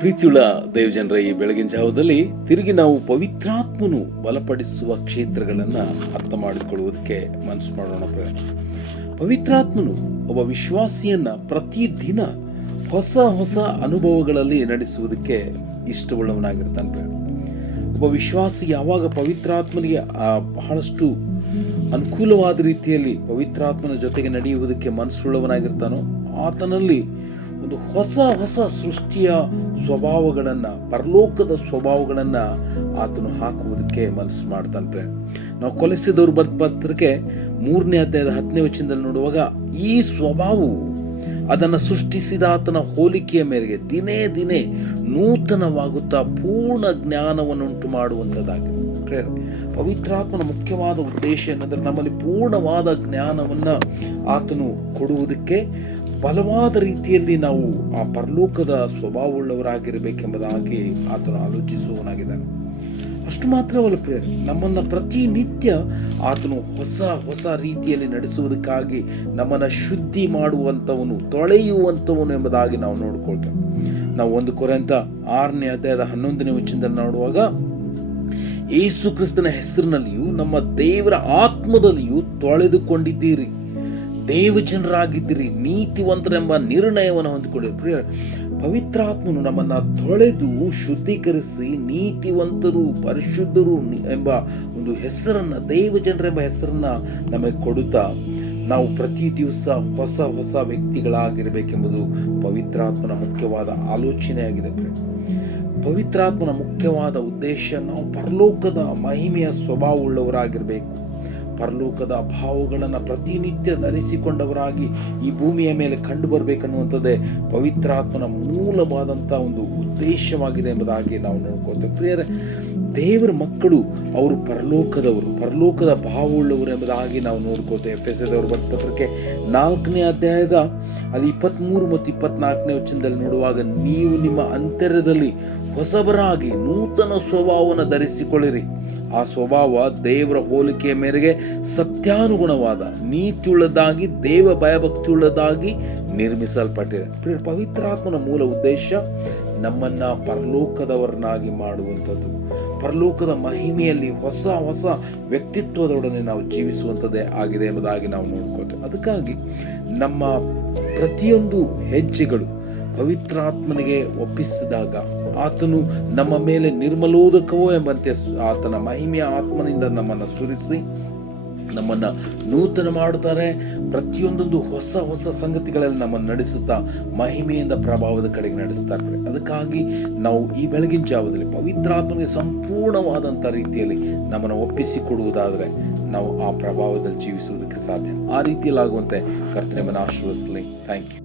ಪ್ರೀತಿಯುಳ್ಳ ದೇವಜನರ ಈ ಬೆಳಗಿನ ಜಾವದಲ್ಲಿ ತಿರುಗಿ ನಾವು ಪವಿತ್ರಾತ್ಮನು ಬಲಪಡಿಸುವ ಕ್ಷೇತ್ರಗಳನ್ನು ಅರ್ಥ ಮಾಡಿಕೊಳ್ಳುವುದಕ್ಕೆ ಮನಸ್ಸು ಮಾಡೋಣ. ಪವಿತ್ರಾತ್ಮನು ಒಬ್ಬ ವಿಶ್ವಾಸಿಯನ್ನ ಪ್ರತಿದಿನ ಹೊಸ ಹೊಸ ಅನುಭವಗಳಲ್ಲಿ ನಡೆಸುವುದಕ್ಕೆ ಇಷ್ಟವುಳ್ಳವನಾಗಿರ್ತಾನೆ. ಒಬ್ಬ ವಿಶ್ವಾಸಿ ಯಾವಾಗ ಪವಿತ್ರಾತ್ಮನಿಗೆ ಬಹಳಷ್ಟು ಅನುಕೂಲವಾದ ರೀತಿಯಲ್ಲಿ ಪವಿತ್ರಾತ್ಮನ ಜೊತೆಗೆ ನಡೆಯುವುದಕ್ಕೆ ಮನಸ್ಸುಳ್ಳವನಾಗಿರ್ತಾನೋ ಆತನಲ್ಲಿ ಒಂದು ಹೊಸ ಹೊಸ ಸೃಷ್ಟಿಯ ಸ್ವಭಾವಗಳನ್ನು, ಪರಲೋಕದ ಸ್ವಭಾವಗಳನ್ನು ಆತನು ಹಾಕುವುದಕ್ಕೆ ಮನಸ್ಸು ಮಾಡ್ತಾನೆ. ನಾವು ಕೊಲೆಸಿದವರು ಬರೆದ ಪತ್ರಕ್ಕೆ 3ನೇ ಅಧ್ಯಾಯದ 10ನೇ ವಚನದಲ್ಲಿ ನೋಡುವಾಗ ಈ ಸ್ವಭಾವವು ಅದನ್ನು ಸೃಷ್ಟಿಸಿದ ಆತನ ಹೋಲಿಕೆಯ ಮೇರೆಗೆ ದಿನೇ ದಿನೇ ನೂತನವಾಗುತ್ತಾ ಪೂರ್ಣ ಜ್ಞಾನವನ್ನುಂಟು ಮಾಡುವಂಥದ್ದಾಗಿದೆ. ಪವಿತ್ರಾತ್ಮನ ಮುಖ್ಯವಾದ ಉದ್ದೇಶ ಏನಂದ್ರೆ ನಮ್ಮಲ್ಲಿ ಪೂರ್ಣವಾದ ಜ್ಞಾನವನ್ನ ಆತನು ಕೊಡುವುದಕ್ಕೆ, ಬಲವಾದ ರೀತಿಯಲ್ಲಿ ನಾವು ಆ ಪರಲೋಕದ ಸ್ವಭಾವವುಳ್ಳವರಾಗಿರಬೇಕೆಂಬುದಾಗಿ ಆತನು ಆಲೋಚಿಸುವವನಾಗಿದ್ದಾನೆ. ಅಷ್ಟು ಮಾತ್ರವಲ್ಲ ಪ್ರಿಯರೇ, ನಮ್ಮನ್ನು ಪ್ರತಿನಿತ್ಯ ಆತನು ಹೊಸ ಹೊಸ ರೀತಿಯಲ್ಲಿ ನಡೆಸುವುದಕ್ಕಾಗಿ ನಮ್ಮನ್ನು ಶುದ್ಧಿ ಮಾಡುವಂಥವನು, ತೊಳೆಯುವಂಥವನು ಎಂಬುದಾಗಿ ನಾವು ನೋಡ್ಕೊಳ್ತೇವೆ. ನಾವು 1 ಕೊರಿಂಥ 6ನೇ ಅಧ್ಯಾಯದ 11ನೇ ವಚನದಲ್ಲಿ ನೋಡುವಾಗ, ಯೇಸು ಕ್ರಿಸ್ತನ ಹೆಸರಿನಲ್ಲಿಯೂ ನಮ್ಮ ದೇವರ ಆತ್ಮದಲ್ಲಿಯೂ ತೊಳೆದುಕೊಂಡಿದ್ದೀರಿ, ದೇವಜನರಾಗಿದ್ದೀರಿ, ನೀತಿವಂತರೆಂಬ ನಿರ್ಣಯವನ್ನು ಹೊಂದಿಕೊಂಡಿರಿ. ಪ್ರಿಯರೇ, ಪವಿತ್ರಾತ್ಮನು ನಮ್ಮನ್ನು ತೊಳೆದು ಶುದ್ಧೀಕರಿಸಿ ನೀತಿವಂತರು, ಪರಿಶುದ್ಧರು ಎಂಬ ಒಂದು ಹೆಸರನ್ನ, ದೇವಜನರೆಂಬ ಹೆಸರನ್ನ ನಮಗೆ ಕೊಡುತ್ತಾ ನಾವು ಪ್ರತಿ ದಿವಸ ಹೊಸ ಹೊಸ ವ್ಯಕ್ತಿಗಳಾಗಿರಬೇಕೆಂಬುದು ಪವಿತ್ರಾತ್ಮನ ಮುಖ್ಯವಾದ ಆಲೋಚನೆಯಾಗಿದೆ. ಪವಿತ್ರಾತ್ಮನ ಮುಖ್ಯವಾದ ಉದ್ದೇಶ ನಾವು ಪರಲೋಕದ ಮಹಿಮೆಯ ಸ್ವಭಾವವುಳ್ಳವರಾಗಿರಬೇಕು, ಪರಲೋಕದ ಭಾವಗಳನ್ನು ಪ್ರತಿನಿತ್ಯ ಧರಿಸಿಕೊಂಡವರಾಗಿ ಈ ಭೂಮಿಯ ಮೇಲೆ ಕಂಡು ಬರಬೇಕನ್ನುವಂಥದ್ದೇ ಪವಿತ್ರಾತ್ಮನ ಮೂಲವಾದಂಥ ಒಂದು ಉದ್ದೇಶವಾಗಿದೆ ಎಂಬುದಾಗಿ ನಾವು ನೋಡ್ಕೋತೇವೆ. ಪ್ರಿಯರೇ, ದೇವರ ಮಕ್ಕಳು ಅವರು ಪರಲೋಕದವರು, ಪರಲೋಕದ ಭಾವವುಳ್ಳವರು ಎಂಬುದಾಗಿ ನಾವು ನೋಡ್ಕೋತೇವೆ. ಎಫೆಸದವರು ಬರೆದ ಪತ್ರಕ್ಕೆ 4ನೇ ಅಧ್ಯಾಯದ ಅಲ್ಲಿ 23 ಮತ್ತು 24ನೇ ವಚನದಲ್ಲಿ ನೋಡುವಾಗ, ನೀವು ನಿಮ್ಮ ಅಂತರ್ಯದಲ್ಲಿ ಹೊಸಬರಾಗಿ ನೂತನ ಸ್ವಭಾವವನ್ನು ಧರಿಸಿಕೊಳ್ಳಿರಿ. ಆ ಸ್ವಭಾವ ದೇವರ ಹೋಲಿಕೆಯ ಮೇರೆಗೆ ಸತ್ಯಾನುಗುಣವಾದ, ನೀತಿಯುಳ್ಳದಾಗಿ, ದೇವ ಭಯಭಕ್ತಿಯುಳ್ಳದಾಗಿ ನಿರ್ಮಿಸಲ್ಪಟ್ಟಿದೆ. ಪವಿತ್ರಾತ್ಮನ ಮೂಲ ಉದ್ದೇಶ ನಮ್ಮನ್ನ ಪರಲೋಕದವರನ್ನಾಗಿ ಮಾಡುವಂಥದ್ದು, ಪರಲೋಕದ ಮಹಿಮೆಯಲ್ಲಿ ಹೊಸ ಹೊಸ ವ್ಯಕ್ತಿತ್ವದೊಡನೆ ನಾವು ಜೀವಿಸುವಂಥದ್ದೇ ಆಗಿದೆ ಎಂಬುದಾಗಿ ನಾವು ನೋಡ್ಕೊಳ್ತೇವೆ. ಅದಕ್ಕಾಗಿ ನಮ್ಮ ಪ್ರತಿಯೊಂದು ಹೆಜ್ಜೆಗಳು ಪವಿತ್ರಾತ್ಮನಿಗೆ ಒಪ್ಪಿಸಿದಾಗ ಆತನು ನಮ್ಮ ಮೇಲೆ ನಿರ್ಮಲೋದಕವೋ ಎಂಬಂತೆ ಆತನ ಮಹಿಮೆಯ ಆತ್ಮನಿಂದ ನಮ್ಮನ್ನು ಸುರಿಸಿ ನಮ್ಮನ್ನು ನೂತನ ಮಾಡುತ್ತಾರೆ. ಪ್ರತಿಯೊಂದೊಂದು ಹೊಸ ಹೊಸ ಸಂಗತಿಗಳಲ್ಲಿ ನಮ್ಮನ್ನು ನಡೆಸುತ್ತಾ ಮಹಿಮೆಯಿಂದ ಪ್ರಭಾವದ ಕಡೆಗೆ ನಡೆಸ್ತಾರೆ. ಅದಕ್ಕಾಗಿ ನಾವು ಈ ಬೆಳಗಿನ ಜಾವದಲ್ಲಿ ಪವಿತ್ರಾತ್ಮನಿಗೆ ಸಂಪೂರ್ಣವಾದಂಥ ರೀತಿಯಲ್ಲಿ ನಮ್ಮನ್ನು ಒಪ್ಪಿಸಿಕೊಡುವುದಾದರೆ ನಾವು ಆ ಪ್ರಭಾವದಲ್ಲಿ ಜೀವಿಸುವುದಕ್ಕೆ ಸಾಧ್ಯ. ಆ ರೀತಿಯಲ್ಲಾಗುವಂತೆ ಕರ್ತನೇ ನಮ್ಮನ್ನು ಆಶೀರ್ವದಿಸಲಿ. Thank you.